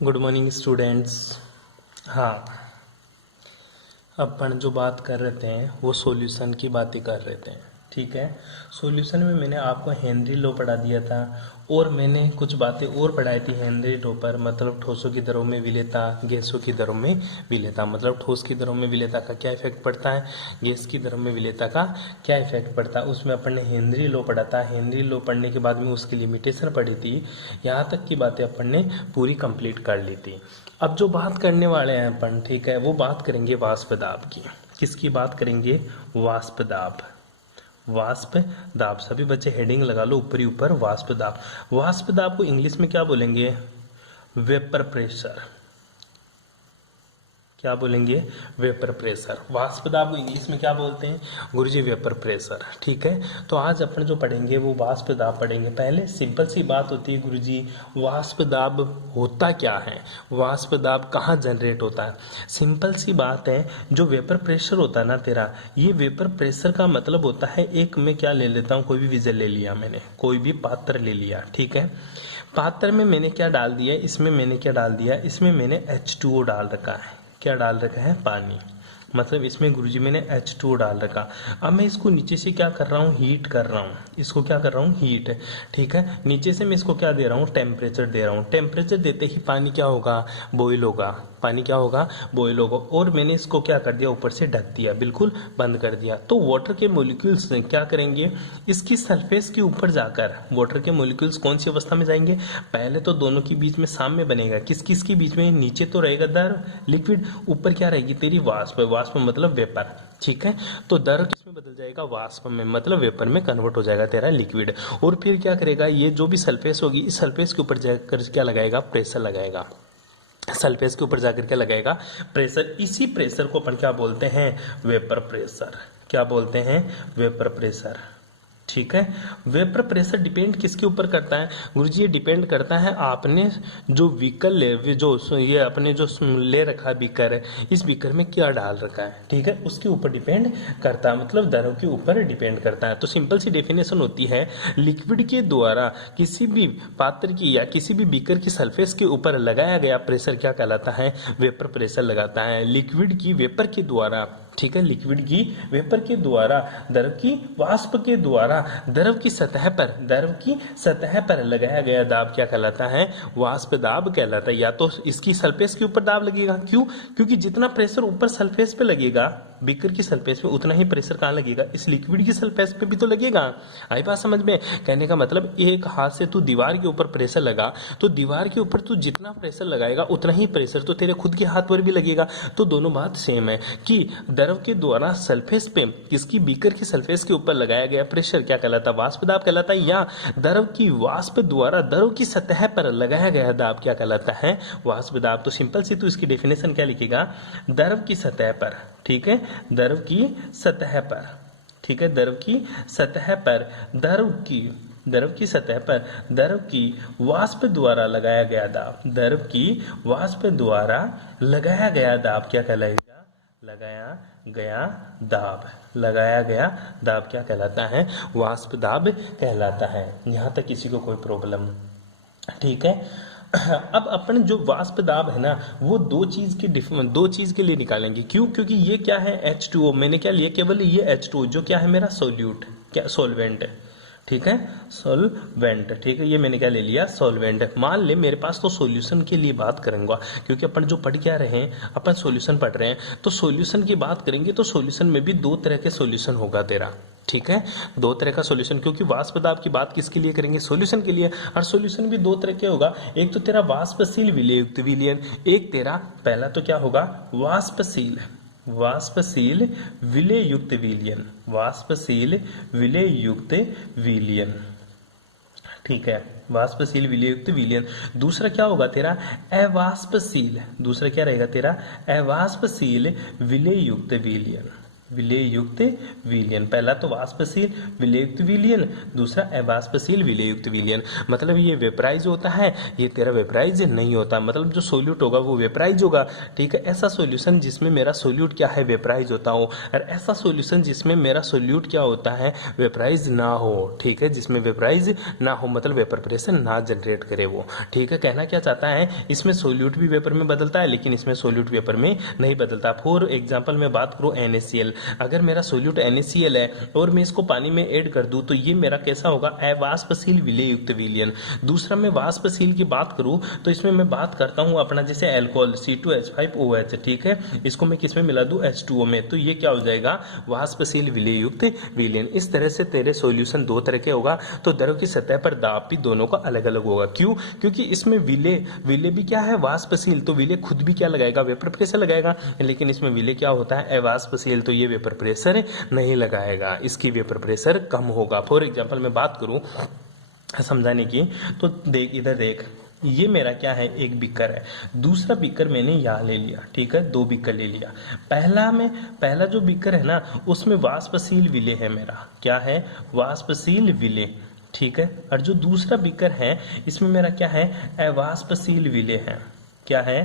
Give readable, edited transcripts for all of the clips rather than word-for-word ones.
Good morning students. हाँ, अपन जो बात कर रहे थे वो सॉल्यूशन की बातें कर रहे थे। ठीक है, सॉल्यूशन में मैंने आपको हेनरी लॉ पढ़ा दिया था और मैंने कुछ बातें और पढ़ाई थी हेनरी लॉ पर। मतलब ठोसों की दरों में विलेयता, गैसों की दरों में विलेयता। मतलब ठोस की दरों में विलेयता का क्या इफेक्ट पड़ता है, गैस की दरों में विलेयता का क्या इफेक्ट पड़ता है, उसमें अपन ने हेनरी लॉ पढ़ा था। हेनरी लॉ पढ़ने के बाद में उसकी लिमिटेशन पढ़ी थी। यहाँ तक की बातें अपन ने पूरी कंप्लीट कर ली थी। अब जो बात करने वाले हैं अपन, ठीक है, वो बात करेंगे वाष्प दाब की। किसकी बात करेंगे? वाष्प दाब। वाष्प दाब, सभी बच्चे हेडिंग लगा लो ऊपर ही ऊपर, वाष्प दाब। वाष्प दाब को इंग्लिश में क्या बोलेंगे? Vapour pressure. क्या बोलेंगे? Vapour pressure. वाष्प दाब को इंग्लिश में क्या बोलते हैं गुरुजी? Vapour pressure. ठीक है, तो आज अपन जो पढ़ेंगे वो वाष्प दाब पढ़ेंगे। पहले सिंपल सी बात होती है गुरुजी, वाष्प दाब होता क्या है, वाष्प दाब कहाँ जनरेट होता है? सिंपल सी बात है, जो वेपर प्रेशर होता है ना तेरा, ये वेपर प्रेशर का मतलब होता है, एक मैं क्या ले लेता हूँ, कोई भी विजल ले लिया मैंने, कोई भी पात्र ले लिया, ठीक है, पात्र में मैंने क्या डाल दिया, इसमें मैंने क्या डाल दिया, इसमें मैंने H2O डाल रखा है। क्या डाल रखा है? पानी। मतलब इसमें गुरुजी मैंने H2O डाल रखा। अब मैं इसको नीचे से क्या कर रहा हूँ? हीट कर रहा हूँ। इसको क्या कर रहा हूँ? हीट। ठीक है, नीचे से मैं इसको क्या दे रहा हूँ? टेम्परेचर दे रहा हूँ। टेम्परेचर देते ही पानी क्या होगा? बॉयल होगा। पानी क्या होगा? बॉयल होगा। और मैंने इसको क्या कर दिया? ऊपर से ढक दिया, बिल्कुल बंद कर दिया। तो वाटर के मोलिक्यूल्स क्या करेंगे? इसकी सरफेस के ऊपर जाकर वाटर के मोलिक्यूल्स कौन सी अवस्था में जाएंगे? पहले तो दोनों के बीच में साम्य बनेगा। किस किस के बीच में? नीचे तो रहेगा द्रव लिक्विड, ऊपर क्या रहेगी तेरी? वाष्प। वाष्प मतलब वेपर। ठीक है, तो द्रव किसमें बदल जाएगा? वाष्प में, मतलब वेपर में कन्वर्ट हो जाएगा तेरा लिक्विड। और फिर क्या करेगा? ये जो भी सरफेस होगी, इस सरफेस के ऊपर जाकर क्या लगाएगा? प्रेशर लगाएगा। सरफेस के ऊपर जाकर क्या लगाएगा? प्रेशर। इसी प्रेशर को अपन क्या बोलते हैं? Vapour pressure. क्या बोलते हैं? Vapour pressure. ठीक है, वेपर प्रेशर डिपेंड किसके ऊपर करता है गुरुजी? ये डिपेंड करता है आपने जो व्हीकल ले, जो ये अपने जो ले रखा है बीकर है, इस बीकर में क्या डाल रखा है, ठीक है, उसके ऊपर डिपेंड करता है, मतलब द्रव के ऊपर डिपेंड करता है। तो सिंपल सी डेफिनेशन होती है, लिक्विड के द्वारा किसी भी पात्र की या किसी भी बीकर की सरफेस के ऊपर लगाया गया प्रेशर क्या कहलाता है? वेपर प्रेशर लगाता है। लिक्विड की वेपर के द्वारा, ठीक है, लिक्विड की वेपर के द्वारा, द्रव की वाष्प के द्वारा द्रव की सतह पर, द्रव की सतह पर लगाया गया दाब क्या कहलाता है? वाष्प दाब कहलाता है। या तो इसकी सरफेस के ऊपर दाब लगेगा, क्यों? क्योंकि जितना प्रेशर ऊपर सरफेस पे लगेगा, बीकर की सरफेस पे, उतना ही प्रेशर कहाँ लगेगा? इस लिक्विड की सरफेस पे भी तो लगेगा। आई बात समझ में? कहने का मतलब, एक हाथ से तू दीवार के ऊपर प्रेशर लगा, तो दीवार के ऊपर तू जितना प्रेशर लगाएगा उतना ही प्रेशर तो तेरे खुद के हाथ पर भी लगेगा। तो दोनों बात सेम है कि द्रव के द्वारा सरफेस पे, किसकी? बीकर की सरफेस के ऊपर लगाया गया प्रेशर क्या कहलाता है? वाष्प दाब कहलाता है। या द्रव की वाष्प द्वारा द्रव की सतह पर लगाया गया दाब क्या कहलाता है? वाष्प दाब। तो सिंपल सी तू इसकी डेफिनेशन क्या लिखेगा? द्रव की सतह पर, ठीक है, द्रव की सतह पर, ठीक है, द्रव की सतह पर, द्रव की सतह पर द्रव की वाष्प द्वारा लगाया गया दाब, द्रव की वाष्प द्वारा लगाया गया दाब क्या कहलाएगा? लगाया गया दाब। लगाया गया दाब क्या कहलाता है? वाष्प दाब कहलाता है। यहां तक किसी को कोई प्रॉब्लम? ठीक है, अब अपन जो वाष्प दाब है ना, वो दो चीज के लिए निकालेंगे। क्यों? क्योंकि ये क्या है? H2O। मैंने क्या लिया? केवल ये H2O, जो क्या है? मेरा सोल्यूट, क्या? सोलवेंट। ठीक है, सोलवेंट। ठीक है, ये मैंने क्या ले लिया? सोलवेंट। मान ले मेरे पास तो सॉल्यूशन के लिए बात करूंगा, क्योंकि अपन जो पढ़ क्या रहे हैं, अपन सॉल्यूशन पढ़ रहे हैं, तो सॉल्यूशन की बात करेंगे तो सॉल्यूशन में भी दो तरह के सॉल्यूशन होगा तेरा। ठीक है, दो तरह का सॉल्यूशन, क्योंकि वाष्प दाब की बात किसके लिए करेंगे? सॉल्यूशन के लिए। और सॉल्यूशन भी दो तरह के होगा, एक तो तेरा वाष्पशील विलययुक्त विलयन, एक तेरा पहला तो क्या होगा? वाष्पशील, वाष्पशील विलययुक्त विलयन, वाष्पशील विलययुक्त विलयन। ठीक है, वाष्पशील विलययुक्त विलयन। दूसरा क्या होगा तेरा? अवाष्पशील। दूसरा क्या रहेगा तेरा? अवाष्पशील विलययुक्त विलयन। विलययुक्त विलयन। पहला तो वाष्पशील विलययुक्त विलयन, दूसरा अवाष्पशील विलययुक्त विलयन। मतलब ये वेपराइज होता है, ये तेरा वेपराइज नहीं होता। मतलब जो सोल्यूट होगा वो वेपराइज होगा, ठीक है। ऐसा सॉल्यूशन जिसमें मेरा सोल्यूट क्या है, वेपराइज होता हो, और ऐसा सॉल्यूशन जिसमें मेरा सोल्यूट क्या होता है, वेपराइज ना हो, ठीक है। जिसमें वेपराइज ना हो मतलब वेपर प्रेशर ना जनरेट करे वो, ठीक है। कहना क्या चाहता है, इसमें सोल्यूट भी वेपर में बदलता है लेकिन इसमें सोल्यूट वेपर में नहीं बदलता। फॉर एग्जाम्पल मैं बात करूँ NaCl, अगर मेरा सोल्यूट NaCl है और मैं इसको पानी में ऐड कर दूं तो ये मेरा कैसा होगा, अवाष्पशील विलययुक्त विलयन। दूसरा मैं वाष्पशील की बात करूं तो इसमें मैं बात करता हूं अपना जैसे अल्कोहल C2H5OH, ठीक है। इसको मैं किसमें मिला दूं, H2O में, तो ये क्या हो जाएगा, वाष्पशील विलययुक्त विलयन। इस तरह से तेरे सॉल्यूशन दो तरह के होगा। तो द्रव की सतह पर दाब भी दोनों का अलग अलग होगा। क्यों, क्योंकि इसमें विलय भी क्या है, वाष्पशील, तो विलय खुद भी क्या लगाएगा, वेपर प्रेशर लगाएगा, लेकिन इसमें विलय क्या होता है, अवाष्पशील, तो ये वेपर प्रेशर नहीं लगाएगा, इसकी वेपर प्रेशर कम होगा। फॉर एग्जांपल मैं बात करूं समझाने की, तो देख इधर देख, ये मेरा क्या है, एक बीकर है, दूसरा बीकर मैंने यहाँ ले लिया, ठीक है, दो बीकर ले लिया। पहला जो बीकर है ना उसमें वाष्पशील विलय है मेरा, क्या है, वाष्पशील विलय, ठीक है। और जो दूसरा बीकर है इसमें मेरा क्या है, अवाष्पशील विलय है, क्या है,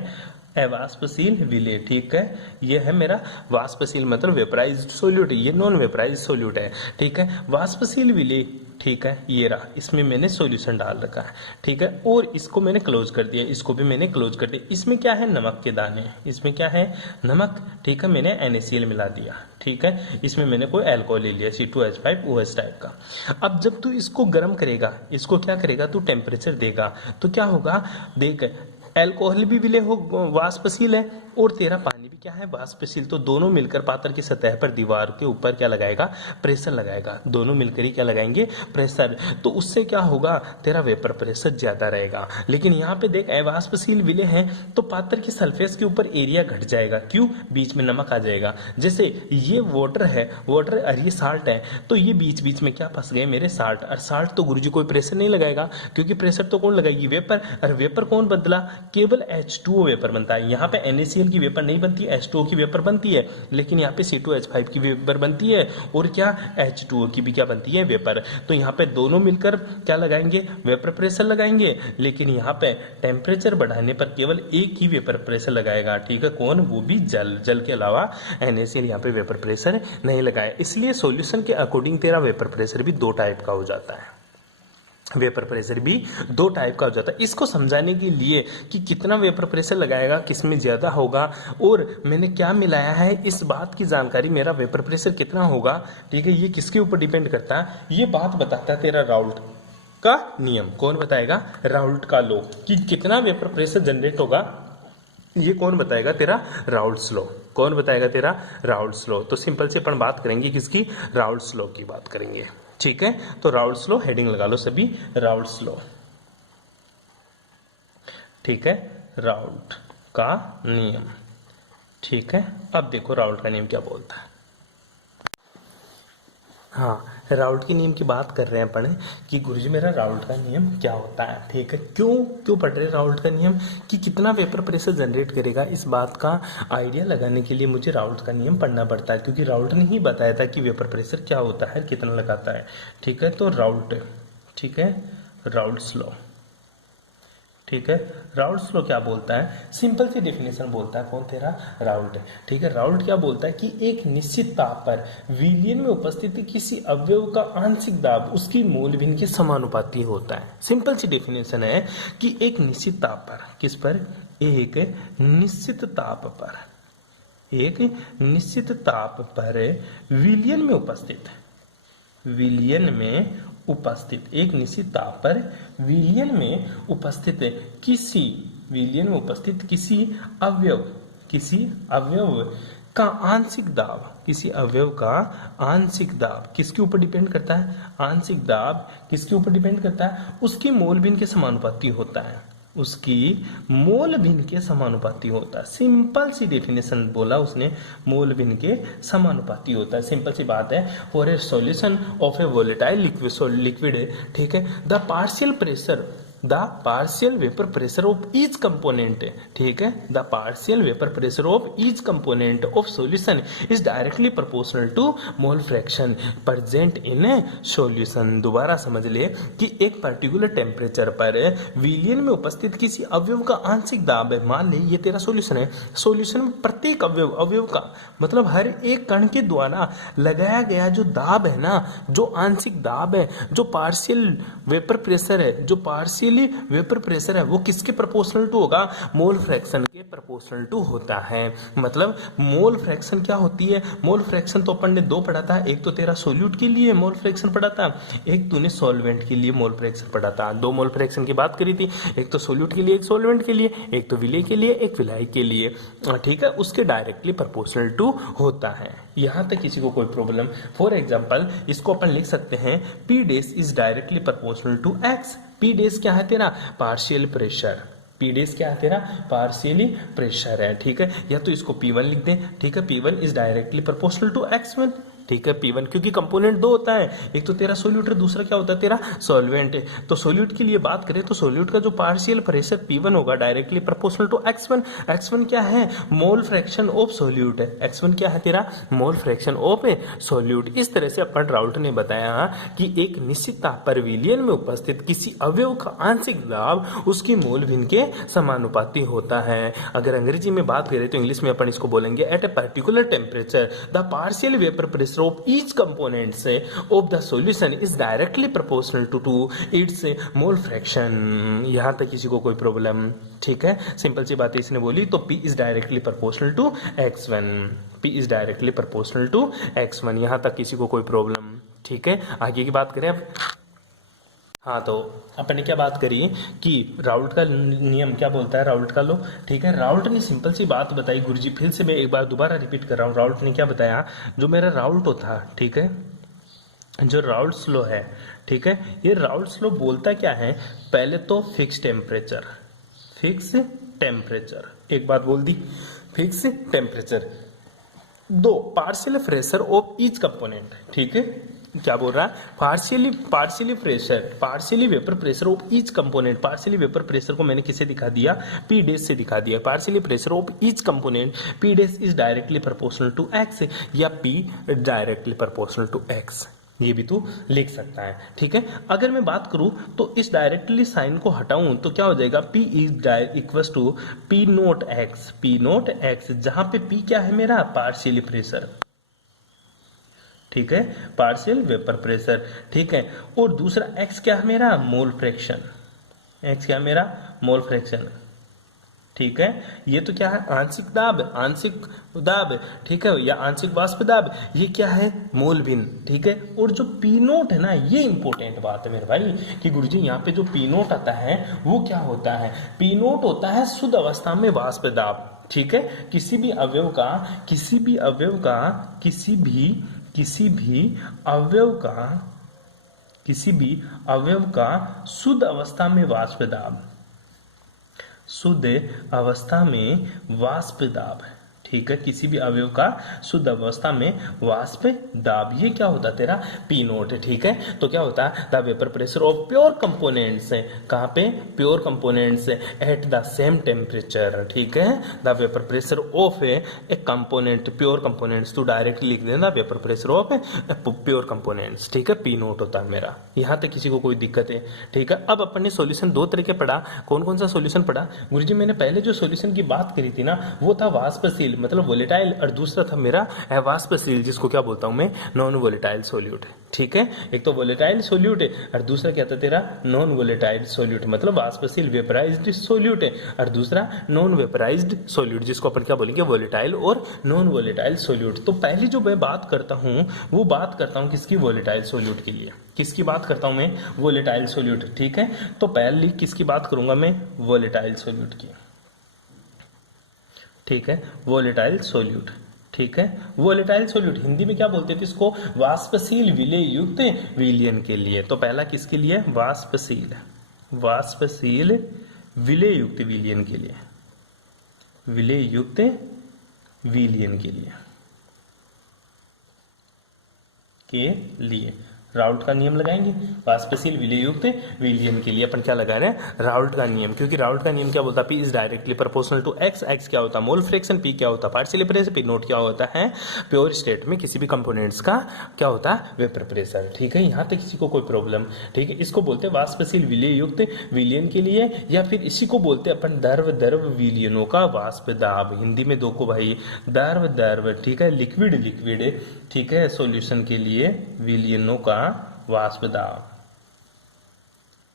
अवाष्पशील विलय, ठीक है। ये है मेरा वाष्पशील मतलब वेपराइज्ड सोल्यूट, ये नॉन वेपराइज्ड सोल्यूट है, ठीक है। वाष्पशील विलय, ठीक है, ये रहा, इसमें मैंने सॉल्यूशन डाल रखा है, ठीक है, और इसको मैंने क्लोज कर दिया, इसको भी मैंने क्लोज कर दिया। इसमें क्या है, नमक के दाने, इसमें क्या है, नमक, ठीक है, मैंने NaCl मिला दिया, ठीक है। इसमें मैंने कोई अल्कोहल ले लिया C2H5OH टाइप का। अब जब तू इसको गर्म करेगा, इसको क्या करेगा, तू टेम्परेचर देगा, तो क्या होगा, देख, अल्कोहल भी विलय हो वाष्पशील है और तेरा पानी भी क्या है, वाष्पशील, तो दोनों मिलकर पात्र की सतह पर दीवार के ऊपर क्या लगाएगा, प्रेशर लगाएगा, दोनों मिलकर ही क्या लगाएंगे, प्रेशर। तो उससे क्या होगा, तेरा वेपर प्रेशर ज्यादा रहेगा। लेकिन यहाँ पे देख अवाष्पशील विलय है तो पात्र की सरफेस के ऊपर एरिया घट जाएगा, क्यों, बीच में नमक आ जाएगा। जैसे ये वाटर है, वाटर और ये साल्ट है, तो ये बीच बीच में क्या फंस गए मेरे, साल्ट, और साल्ट तो गुरुजी कोई प्रेशर नहीं लगाएगा, क्योंकि प्रेशर तो कौन लगाएगी, वेपर, और वेपर कौन बदला, केवल H2O वेपर बनता है। यहाँ पे NaCl की वेपर नहीं बनती, H2O की वेपर बनती है, लेकिन यहाँ पे C2H5 की वेपर बनती है, और क्या, H2O की भी क्या बनती है, वेपर। तो यहाँ पे दोनों मिलकर क्या लगाएंगे, वेपर प्रेशर लगाएंगे, लेकिन यहाँ पे टेम्परेचर बढ़ाने पर केवल एक ही वेपर प्रेशर लगाएगा, ठीक है, कौन, वो भी जल, जल के अलावा NaCl यहाँ पे वेपर प्रेशर नहीं लगाए। इसलिए सॉल्यूशन के अकॉर्डिंग तेरा वेपर प्रेशर भी दो टाइप का हो जाता है, वेपर प्रेशर भी दो टाइप का हो जाता है। इसको समझाने के लिए कि कितना वेपर प्रेशर लगाएगा, किसमें ज्यादा होगा और मैंने क्या मिलाया है, इस बात की जानकारी, मेरा वेपर प्रेशर कितना होगा, ठीक है, ये किसके ऊपर डिपेंड करता है, ये बात बताता है तेरा राउल्ट का नियम। कौन बताएगा, राउल्ट का लॉ, कि कितना वेपर प्रेशर जनरेट होगा, ये कौन बताएगा, तेरा राउल्ट्स लॉ। कौन बताएगा, तेरा राउल्ट्स लॉ। तो सिंपल से अपन बात करेंगे किसकी, राउल्ट्स लॉ की बात करेंगे, ठीक है। तो राउल्ट्स लॉ हेडिंग लगा लो सभी, राउल्ट्स लॉ, ठीक है, राउल्ट का नियम, ठीक है। अब देखो राउल्ट का नियम क्या बोलता है। हाँ, राउल्ट के नियम की बात कर रहे हैं अपन कि गुरुजी मेरा राउल्ट का नियम क्या होता है, ठीक है। क्यों पढ़ रहे राउल्ट का नियम, कि कितना वेपर प्रेशर जनरेट करेगा, इस बात का आइडिया लगाने के लिए मुझे राउल्ट का नियम पढ़ना पड़ता है, क्योंकि राउल्ट ने ही बताया था कि वेपर प्रेशर क्या होता है, कितना लगाता है, ठीक है। तो राउल्ट, ठीक है, राउल्ट्स लॉ, ठीक है। राउल्ट्स लॉ क्या बोलता है, सिंपल सी डेफिनेशन बोलता है, कौन, तेरा राउल्ट, ठीक है। राउल्ट क्या बोलता है कि एक निश्चित ताप पर विलयन में उपस्थित किसी अवयव का आंशिक दाब उसकी मूल भिन्न के समानुपाती होता है। सिंपल सी डेफिनेशन है कि एक निश्चित ताप पर, किस पर, एक निश्चित ताप पर, एक निश्चित ताप पर विलयन में उपस्थित, विलयन में उपस्थित, एक निश्चित ताप पर विलयन में उपस्थित किसी, विलयन में उपस्थित किसी अवयव, किसी अवयव का आंशिक दाब, किसी अवयव का आंशिक दाब किसके ऊपर डिपेंड करता है, आंशिक दाब किसके ऊपर डिपेंड करता है, उसकी मोल भिन्न के समानुपाती होता है, उसकी मोल भिन्न के समानुपाती होता है। सिंपल सी डेफिनेशन बोला उसने, मोल भिन्न के समानुपाती होता है, सिंपल सी बात है। For a solution of a volatile liquid, ठीक है, the partial pressure the partial vapour pressure of each component, ठीक है, the partial vapour pressure of each component of solution is directly proportional to mole fraction present in solution. दोबारा समझ ले कि एक particular temperature पर विलियन में उपस्थित किसी अवयव का आंशिक दाब है, मान ले ये तेरा सॉल्यूशन है, सॉल्यूशन में प्रत्येक अवयव का मतलब हर एक कण के द्वारा लगाया गया जो दाब है ना, जो आंशिक दाब है, जो पार्शियल वेपर प्रेशर है, जो पार्शियली वेपर प्रेशर है, वो किसके प्रोपोर्शनल टू होगा, मोल फ्रैक्शन के प्रोपोर्शनल टू होता है। मतलब मोल फ्रैक्शन क्या होती है, मोल फ्रैक्शन तो अपन ने दो पढ़ा था, एक तो तेरा सोल्यूट के लिए मोल फ्रैक्शन पढ़ा था, एक तूने सॉल्वेंट के लिए मोल फ्रैक्शन पढ़ा था। दो मोल फ्रैक्शन की बात करी थी, एक तो सोल्यूट के लिए, एक सॉल्वेंट के लिए, एक तो विलय के लिए, एक विलायक के लिए, ठीक है, उसके डायरेक्टली प्रोपोर्शनल टू होता है। यहां तक किसी को कोई प्रॉब्लम? फॉर एग्जांपल इसको अपन लिख सकते हैं P dash is directly proportional to X। P dash क्या है तेरा, पार्शियल प्रेशर। P डैश क्या है तेरा, पार्शियली प्रेशर है, ठीक है, या तो इसको P1 लिख दे, ठीक है, P1 is directly proportional to X1, ठीक है, P1 क्योंकि कंपोनेंट दो होता है, एक तो तेरा सोल्यूट है, दूसरा क्या होता है तेरा सॉल्वेंट है। तो सोल्यूट के लिए बात करें तो सोल्यूट का जो पार्शियल प्रेशर P1 होगा directly proportional to X1। X1 क्या है, मोल फ्रैक्शन ऑफ सोल्यूट है, X1 क्या है तेरा, मोल फ्रैक्शन ऑफ सोल्यूट। इस तरह से अपन राउल्ट ने बताया कि एक निश्चित ताप पर विलियन में उपस्थित किसी अवयव का आंशिक दाब उसकी मोल भिन्न के समानुपाती होता है। अगर अंग्रेजी में बात करें तो इंग्लिश में अपन इसको बोलेंगे at a particular temperature the partial vapour pressure of each component of the solution is directly proportional to its mole fraction। यहां तक किसी को कोई प्रॉब्लम? ठीक है, सिंपल सी बात इसने बोली तो P is directly proportional to X1, P is directly proportional to X1। यहां तक किसी को कोई प्रॉब्लम? ठीक है, आगे की बात करें अब। हाँ, तो अपन ने क्या बात करी कि राउल्ट का नियम क्या बोलता है, राउल्ट का लो, ठीक है। राउल्ट ने सिंपल सी बात बताई गुरुजी, फिर से मैं एक बार दोबारा रिपीट कर रहा हूँ। राउल्ट ने क्या बताया, जो मेरा राउल्ट था, ठीक है, जो राउल्ट्स लॉ है, ठीक है, ये राउल्ट्स लॉ बोलता क्या है, पहले तो फिक्स टेम्परेचर, फिक्स टेम्परेचर, एक बात बोल दी, फिक्स टेम्परेचर, दो partial pressure of each component, ठीक है, क्या बोल रहा है, partially pressure, partially vapour pressure of each component. Partially vapour pressure को मैंने किसे दिखा दिया, P डैश से दिखा दिया। Partially pressure of each component P dash is directly proportional to X या P directly proportional to X, ये भी तू लिख सकता है, ठीक है। अगर मैं बात करूं तो इस डायरेक्टली साइन को हटाऊं तो क्या हो जाएगा, P is equal to P naught X, P naught X, जहां पे P क्या है मेरा, पार्शियली प्रेशर, ठीक है, पार्शियल वेपर प्रेशर, ठीक है, और दूसरा X क्या है मेरा, मोल फ्रैक्शन, X क्या है मेरा, मोल फ्रैक्शन, ठीक है। ये तो क्या है, आंशिक दाब, आंशिक दाब, ठीक है, या आंशिक वाष्प दाब, ये क्या है, मोल भिन्न, ठीक है। और जो P नोट है ना, ये इंपॉर्टेंट बात है मेरे भाई कि गुरुजी यहाँ पे जो P नोट आता है वो क्या होता है, P नोट होता है शुद्ध अवस्था में वाष्प दाब, ठीक है। किसी भी अवयव का शुद्ध अवस्था में वाष्प दाब, शुद्ध अवस्था में वाष्प दाब, ठीक है, किसी भी अवयव का शुद्ध अवस्था में वाष्प दाब, ये क्या होता है तेरा, P नोट, ठीक है। तो क्या होता है, the vapour pressure of pure components, कहाँ पे, pure components at the same temperature, ठीक है, the vapour pressure of A component, pure components, तो डायरेक्टली लिख देना vapour pressure of pure components, ठीक है, P नोट होता है मेरा। यहाँ तक किसी को कोई दिक्कत है, ठीक है। अब अपन ने सॉल्यूशन दो तरह के पढ़ा, कौन कौन सा सॉल्यूशन पढ़ा गुरुजी, मैंने पहले जो सॉल्यूशन की बात करी थी ना वो था वाष्पशील मतलब वोलेटाइल, और दूसरा था मेरा अवाष्पशील जिसको क्या बोलता हूं मैं, नॉन वोलेटाइल सोल्यूट, ठीक है। एक तो वोलेटाइल सोल्यूट है और दूसरा क्या था तेरा, नॉन वोलेटाइल सोल्यूट, मतलब वाष्पशील वेपराइज्ड सोल्यूट है, और दूसरा नॉन वेपराइज्ड सोल्यूट जिसको अपन क्या बोलेंगे, वोलेटाइल और नॉन वोलेटाइल सोल्यूट। तो पहली जो मैं बात करता हूँ वो बात करता हूँ किसकी, वोलेटाइल सोल्यूट के लिए, किसकी बात करता हूं मैं, वोलेटाइल सोल्यूट, ठीक है। तो पहले किसकी बात करूंगा मैं, वोलेटाइल सोल्यूट की, ठीक है, वोलेटाइल सोल्यूट, ठीक है। वोलेटाइल सोल्यूट हिंदी में क्या बोलते थे इसको, वाष्पशील विलय युक्त विलयन के लिए। तो पहला किसके लिए, वाष्पशील विलय युक्त विलयन के लिए, विलय युक्त विलयन के लिए राउल्ट का नियम लगाएंगे। वाष्पशील विलेय युक्त विलयन के लिए अपन क्या लगा रहे हैं, राउल्ट का नियम, क्योंकि राउल्ट का नियम क्या बोलता है, P is directly proportional to x, x क्या होता है मोल फ्रैक्शन, P क्या होता है पार्शियल प्रेशर, P नोट क्या होता है प्योर स्टेट में किसी भी कंपोनेंट्स का क्या होता है वेपर प्रेशर। ठीक है, यहाँ तक किसी को कोई प्रॉब्लम? ठीक है, इसको बोलते हैं वाष्पशील विलेय युक्त विलयन के लिए, या फिर इसी को बोलते हैं अपन द्रव द्रव विलयनों का वाष्प दाब। हिंदी में दो को भाई, द्रव द्रव, ठीक है, लिक्विड लिक्विड, ठीक है, सॉल्यूशन के लिए विलयनों का वाष्प दाब,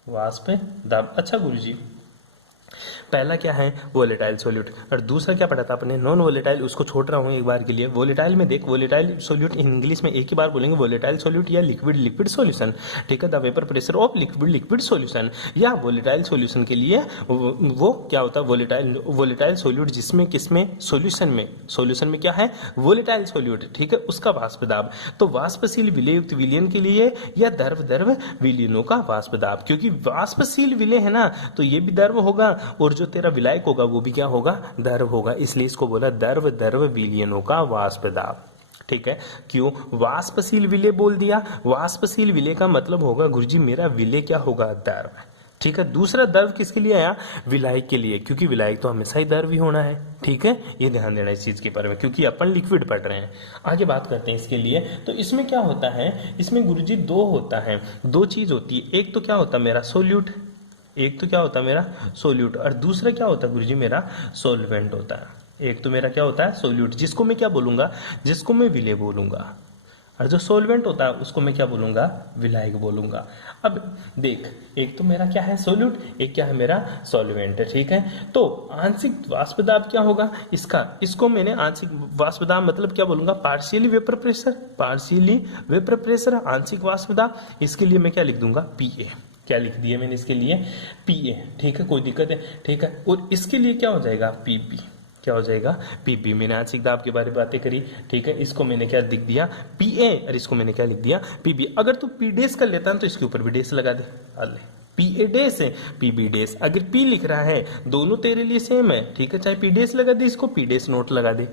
वाष्प दाब। अच्छा गुरुजी, पहला क्या है वोलेटाइल सॉल्यूट, और दूसरा क्या पढ़ा था अपने नॉन वोलेटाइल, उसको छोड़ रहा हूँ एक बार के लिए। वोलेटाइल में देख, वोलेटाइल सॉल्यूट इंग्लिश में एक ही बार बोलेंगे वोलेटाइल सॉल्यूट या लिक्विड लिक्विड सॉल्यूशन। ठीक है, the vapour pressure of liquid liquid solution, या वोलेटाइल सॉल्यूशन के लिए वो क्या होता है वोलेटाइल सॉल्यूट जिसमें किसमें सॉल्यूशन में क्या है वोलेटाइल सॉल्यूट, ठीक है, उसका वाष्प दाब। तो वाष्पशील विलेय युक्त विलयन के लिए या द्रव द्रव विलयनों का वाष्प दाब, क्योंकि वाष्पशील विलेय है ना तो ये भी द्रव होगा और जो तेरा विलायक होगा वो भी क्या होगा द्रव होगा, इसलिए इसको बोला द्रव द्रव विलयनों का वाष्प दाब। ठीक है, क्यों वाष्पशील विलेय बोल दिया, वाष्पशील विलेय का मतलब होगा गुरुजी मेरा विलेय क्या होगा द्रव। ठीक है, दूसरा द्रव किसके लिए आया विलायक के लिए, क्योंकि विलायक तो हमेशा ही द्रव ही होना है। ठीक है, ये ध्यान देना इस चीज के बारे में, क्योंकि अपन लिक्विड पढ़ रहे हैं। आगे बात करते हैं इसके लिए। तो इसमें क्या होता है, इसमें गुरुजी दो होता है, दो चीज होती है, एक तो क्या होता है मेरा सोल्यूट, एक तो क्या होता है मेरा सोल्यूट, और दूसरा क्या होता है गुरुजी मेरा सॉल्वेंट होता है। एक तो मेरा क्या होता है सोल्यूट, जिसको मैं क्या बोलूंगा, जिसको मैं विलेय बोलूंगा, और जो सॉल्वेंट होता है उसको मैं क्या बोलूंगा विलायक बोलूंगा। अब देख, एक तो मेरा क्या है सोल्यूट, एक क्या है मेरा सॉल्वेंट। ठीक है, तो आंशिक वाष्प दाब क्या होगा इसका, इसको मैंने आंशिक वाष्प दाब मतलब क्या बोलूंगा partially vapour pressure, partially vapour pressure आंशिक वाष्प दाब। इसके लिए मैं क्या लिख दूंगा PA, क्या लिख दिया मैंने इसके लिए PA। ठीक है, कोई दिक्कत है? ठीक है, और इसके लिए क्या हो जाएगा PP, क्या हो जाएगा PP। मैंने आंशिक दाब के बारे में बातें करी। ठीक है, इसको मैंने क्या लिख दिया PA, और इसको मैंने क्या लिख दिया PB। अगर तू P डेस कर लेता है तो इसके ऊपर भी डेस लगा दे, अल्ले PA डेस है PB डेस। अगर P लिख रहा है दोनों तेरे लिए सेम है, ठीक है, चाहे P डेस लगा दे इसको P डेस नोट लगा दे।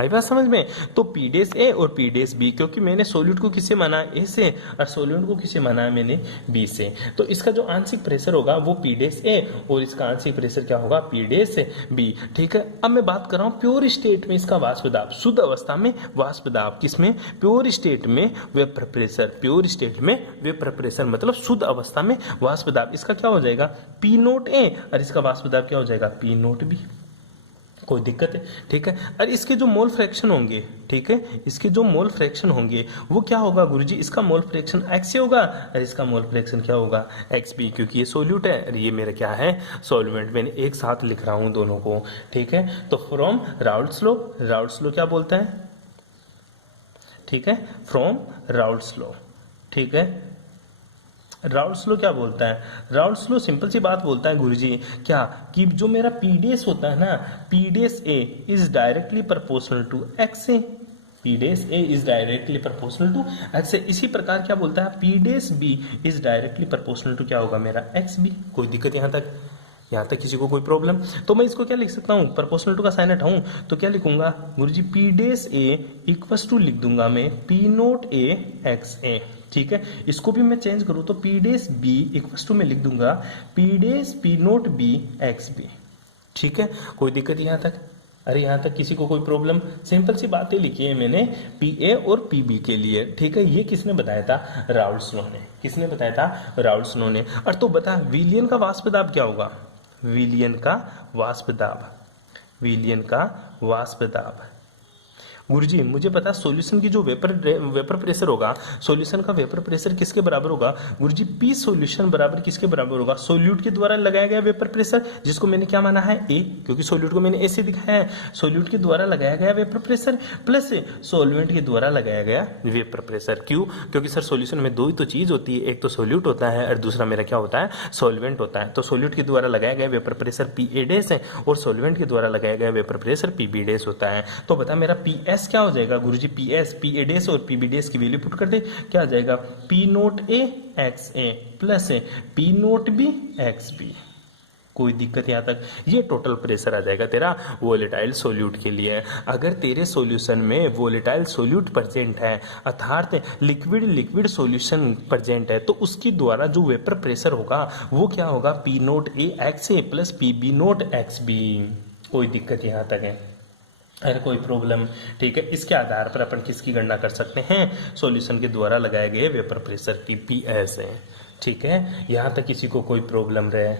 आई बात समझ में? तो P डेस A और P डेस B, क्योंकि मैंने सोल्यूट को किससे माना A से और सोल्यूट को किससे माना है मैंने B से, तो इसका जो आंशिक प्रेशर होगा वो P डेस A और इसका आंशिक प्रेशर क्या होगा P डेस B। ठीक है, अब मैं बात कर रहा हूँ प्योर स्टेट में इसका वाष्प दाब, शुद्ध अवस्था में वाष्प दाब, किसमें प्योर स्टेट में वेपर प्रेशर, प्योर स्टेट में वेपर प्रेशर मतलब शुद्ध अवस्था में वाष्प दाब, इसका क्या हो जाएगा P नोट A और इसका वाष्प दाब क्या हो जाएगा P नोट B। कोई दिक्कत है? ठीक है, और इसके जो मोल फ्रैक्शन होंगे, ठीक है, इसके जो मोल फ्रैक्शन होंगे वो क्या होगा गुरुजी, इसका मोल फ्रैक्शन x होगा और इसका मोल फ्रैक्शन क्या होगा xb, क्योंकि ये सोल्यूट है और ये मेरा क्या है सॉल्वेंट। मैंने एक साथ लिख रहा हूं दोनों को। ठीक है, तो from Raoult's law, Raoult's law क्या बोलता है, ठीक है, फ्रॉम राउल्ट्स लॉ, ठीक है, राउल्ट्स लॉ क्या बोलता है, राउल्ट्स लॉ सिंपल सी बात बोलता है गुरुजी क्या, कि जो मेरा P डेस होता है ना, P dash A is directly proportional to x A, P dash A is directly proportional to x A। इसी प्रकार क्या बोलता है P dash B is directly proportional to क्या होगा मेरा XB। कोई दिक्कत यहाँ तक? यहाँ तक किसी को कोई प्रॉब्लम? तो मैं इसको क्या लिख सकता हूँ, प्रोपोर्शनल टू का साइन हटाऊं तो क्या लिखूंगा गुरुजी P dash A equal to लिख दूंगा मैं P naught A x A। ठीक है, इसको भी मैं चेंज करूं तो P dash B equal to मैं लिख दूंगा P dash P naught B x B। ठीक है, कोई दिक्कत यहाँ तक? अरे यहाँ तक किसी को कोई प्रॉब्लम? सिंपल सी बातें लिखी है मैंने PA और PB के लिए। ठीक है, ये किसने बताया था, राउल्ट्स लॉ ने। किसने बताया था, राउल्ट्स लॉ ने। और तो बता विलियन का वाष्प दाब क्या होगा, विलियन का वाष्प दाब, विलियन का वाष्प दाब। गुरुजी मुझे पता सॉल्यूशन की जो वेपर प्रेशर होगा, सॉल्यूशन का वेपर प्रेशर किसके बराबर होगा गुरुजी, P सॉल्यूशन बराबर किसके बराबर होगा, सोल्यूट के द्वारा लगाया गया वेपर प्रेशर, जिसको मैंने क्या माना है A, क्योंकि सोल्यूट को मैंने A से दिखाया है, सोल्यूट के द्वारा लगाया गया वेपर प्रेशर प्लस सॉल्वेंट के द्वारा लगाया गया वेपर प्रेशर। क्यों? क्योंकि सर सॉल्यूशन में दो ही तो चीज होती है, एक तो सोल्यूट होता है और दूसरा मेरा क्या होता है सॉल्वेंट होता है। तो सोल्यूट के द्वारा लगाया गया वेपर प्रेशर PA डैश है और सॉल्वेंट के द्वारा लगाया गया वेपर प्रेशर PB डैश होता है। तो बता मेरा PS क्या हो जाएगा गुरुजी, PS PA डैश और PB डैश की वैल्यू पुट कर दे, क्या आ जाएगा P naught A x A plus P naught B x B। कोई दिक्कत यहाँ तक? ये टोटल प्रेशर आ जाएगा तेरा वोलेटाइल सोल्यूट के लिए। अगर तेरे सॉल्यूशन में वोलेटाइल सोल्यूट प्रेजेंट है अर्थात लिक्विड लिक्विड सॉल्यूशन प्रेजेंट है तो उसके द्वारा जो वेपर प्रेशर होगा वो क्या होगा? P naught A x A plus P B naught X B. कोई दिक्कत यहाँ तक है? अरे कोई प्रॉब्लम? ठीक है, इसके आधार पर अपन किसकी गणना कर सकते हैं? सॉल्यूशन के द्वारा लगाए गए वेपर प्रेशर की, पी एस है। ठीक है, यहाँ तक किसी को कोई प्रॉब्लम रहे?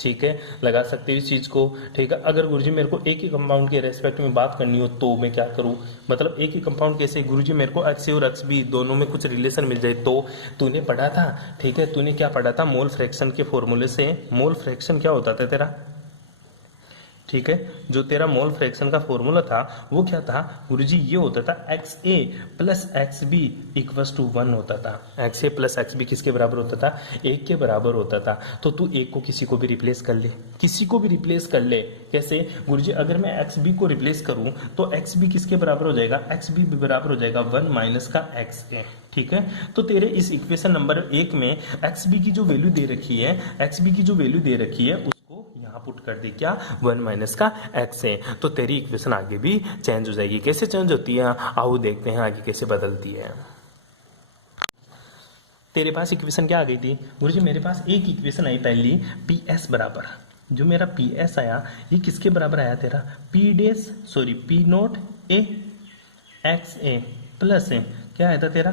ठीक है, लगा सकते हो इस चीज को। ठीक है, अगर गुरुजी मेरे को एक ही कंपाउंड के रेस्पेक्ट में बात करनी हो तो मैं क्या करूं? मतलब एक ही कंपाउंड कैसे? गुरुजी मेरे को एक्स ए और एक्स बी दोनों में कुछ रिलेशन मिल जाए तो तूने पढ़ा था। ठीक है, तूने क्या पढ़ा था? मोल फ्रैक्शन के फॉर्मूले से। मोल फ्रैक्शन क्या होता था तेरा? ठीक है, जो तेरा मोल फ्रैक्शन का फॉर्मूला था वो क्या था गुरुजी? ये होता था x A plus x B equal to 1 होता था। X A plus x B किसके बराबर होता था? 1 के बराबर होता था। तो तू एक को किसी को भी रिप्लेस कर ले, किसी को भी रिप्लेस कर ले। कैसे गुरुजी? अगर मैं एक्स बी को रिप्लेस करूं तो एक्स बी किसके बराबर हो जाएगा? एक्स बी बराबर हो जाएगा 1 माइनस का एक्स ए। ठीक है, तो तेरे इस इक्वेशन नंबर 1 में एक्स बी की जो वैल्यू दे रखी है, एक्स बी की जो वैल्यू दे रखी है यहाँ पुट कर दी क्या? 1 माइनस का एक्स है। तो तेरी इक्वेशन आगे भी चेंज हो जाएगी। कैसे चेंज होती है आओ देखते हैं आगे कैसे बदलती है। तेरे पास इक्वेशन क्या आ गई थी गुरुजी? मेरे पास एक इक्वेशन आई पहली, पी एस बराबर। जो मेरा पी एस आया ये किसके बराबर आया तेरा? P naught A x A plus क्या आया था तेरा?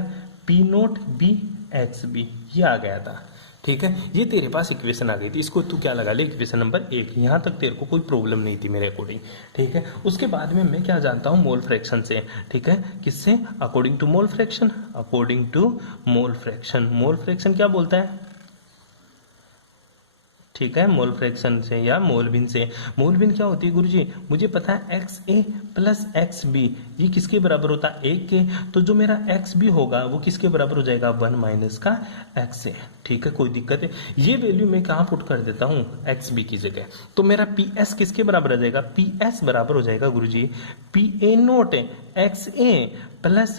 P naught B x B, ये आ गया था। ठीक है, ये तेरे पास इक्वेशन आ गई थी। इसको तू क्या लगा ले? Equation number 1। यहाँ तक तेरे को कोई प्रॉब्लम नहीं थी मेरे अकॉर्डिंग। ठीक है, उसके बाद में मैं क्या जानता हूँ? मोल फ्रैक्शन से। ठीक है, किससे? According to mole fraction. According to mole fraction. Mole fraction क्या बोलता है? ठीक है, मोल फ्रैक्शन से या मोल बिन से। मोल बिन क्या होती है गुरुजी? मुझे पता है x A plus x B ये किसके बराबर होता है? 1 के। तो जो मेरा एक्स बी होगा वो किसके बराबर हो जाएगा? 1 माइनस का एक्स ए। ठीक है, कोई दिक्कत है? ये वैल्यू मैं कहाँ पुट कर देता हूँ? एक्स बी की जगह। तो मेरा पी एस किसके बराबर आ जाएगा? पी एस बराबर हो जाएगा गुरुजी P A naught X A plus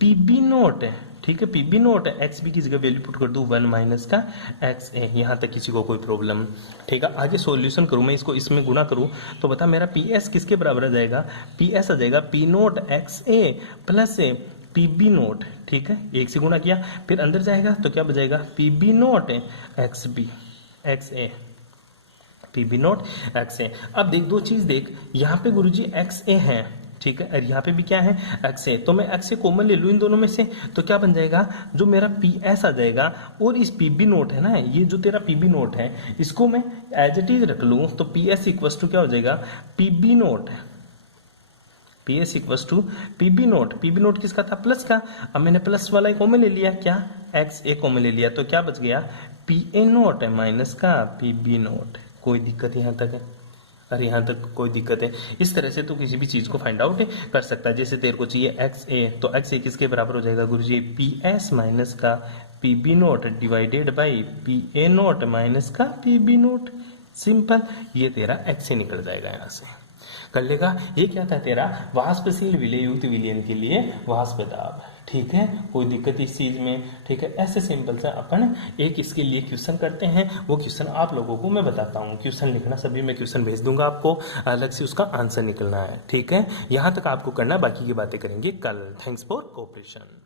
P B naught. ठीक है, P B naught X B की जगह वैल्यू पुट कर दूं 1 माइनस का एक्स ए। यहाँ तक किसी को कोई प्रॉब्लम? ठीक है, आगे सॉल्यूशन करूं मैं, इसको इसमें गुना करूं तो बता मेरा पी एस किसके बराबर आ जाएगा? पी एस आ जाएगा P note X A plus P B naught. ठीक है, एक से गुना किया फिर अंदर जाएगा तो क्या बचेगा? P B naught X B X A, P B naught X A. अब देख दो चीज देख, यहाँ पे गुरुजी एक्स ए है। ठीक है, और यहाँ पे भी क्या है? एक्स ए। तो मैं एक्स ए कॉमन ले लूँ इन दोनों में से तो क्या बन जाएगा? जो मेरा पी एस आ जाएगा और इस पी बी नोट है ना, ये जो तेरा पी बी नोट है इसको मैं एज इट इज रख लूँ तो पी एस इक्वल टू क्या हो जाएगा? P B naught. P S equal to P B naught. P B naught किसका था? प्लस का। अब मैंने प्लस वाला एक कॉमन ले लिया, क्या? एक्स ए कॉमन ले लिया तो क्या बच गया? पी ए नोट माइनस का पी बी नोट। कोई दिक्कत यहाँ तक है? अरे यहाँ तक कोई दिक्कत है? इस तरह से तो किसी भी चीज को फाइंड आउट कर सकता है। जैसे तेरे को चाहिए एक्स ए तो एक्स ए किसके बराबर हो जाएगा गुरुजी? पी एस माइनस का P B naught divided by P A naught minus का पी बी नोट। सिंपल, ये तेरा एक्स ए निकल जाएगा यहाँ से। कर लेगा? ये क्या था तेरा? वाष्पशील विलययुक्त विलयन के लिए वाष्प दाब। ठीक है, कोई दिक्कत इस चीज में? ठीक है, ऐसे सिंपल से अपन एक इसके लिए क्वेश्चन करते हैं। वो क्वेश्चन आप लोगों को मैं बताता हूँ। क्वेश्चन लिखना सभी, मैं क्वेश्चन भेज दूंगा आपको, अलग से उसका आंसर निकलना है। ठीक है, यहाँ तक आपको करना, बाकी की बातें करेंगे कल। Thanks for cooperation.